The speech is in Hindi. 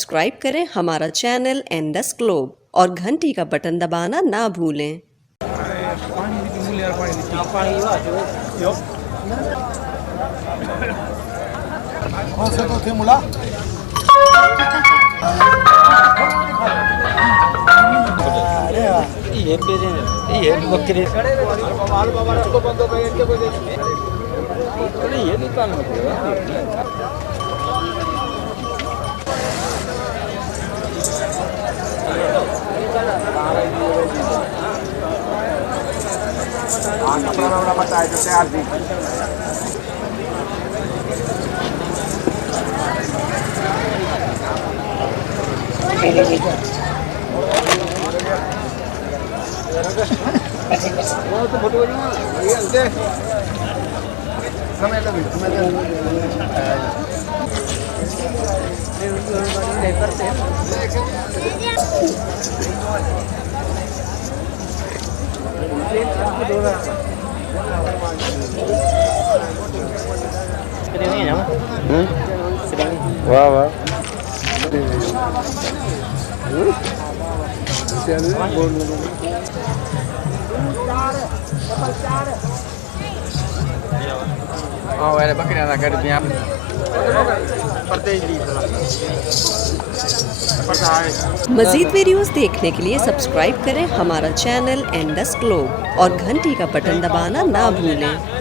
सब्सक्राइब करें हमारा चैनल एंडस ग्लोब और घंटी का बटन दबाना ना भूलें। वाह वाह मज़ीद वीडियोस देखने के लिए सब्सक्राइब करें हमारा चैनल एंडस ग्लोब और घंटी का बटन दबाना ना भूलें।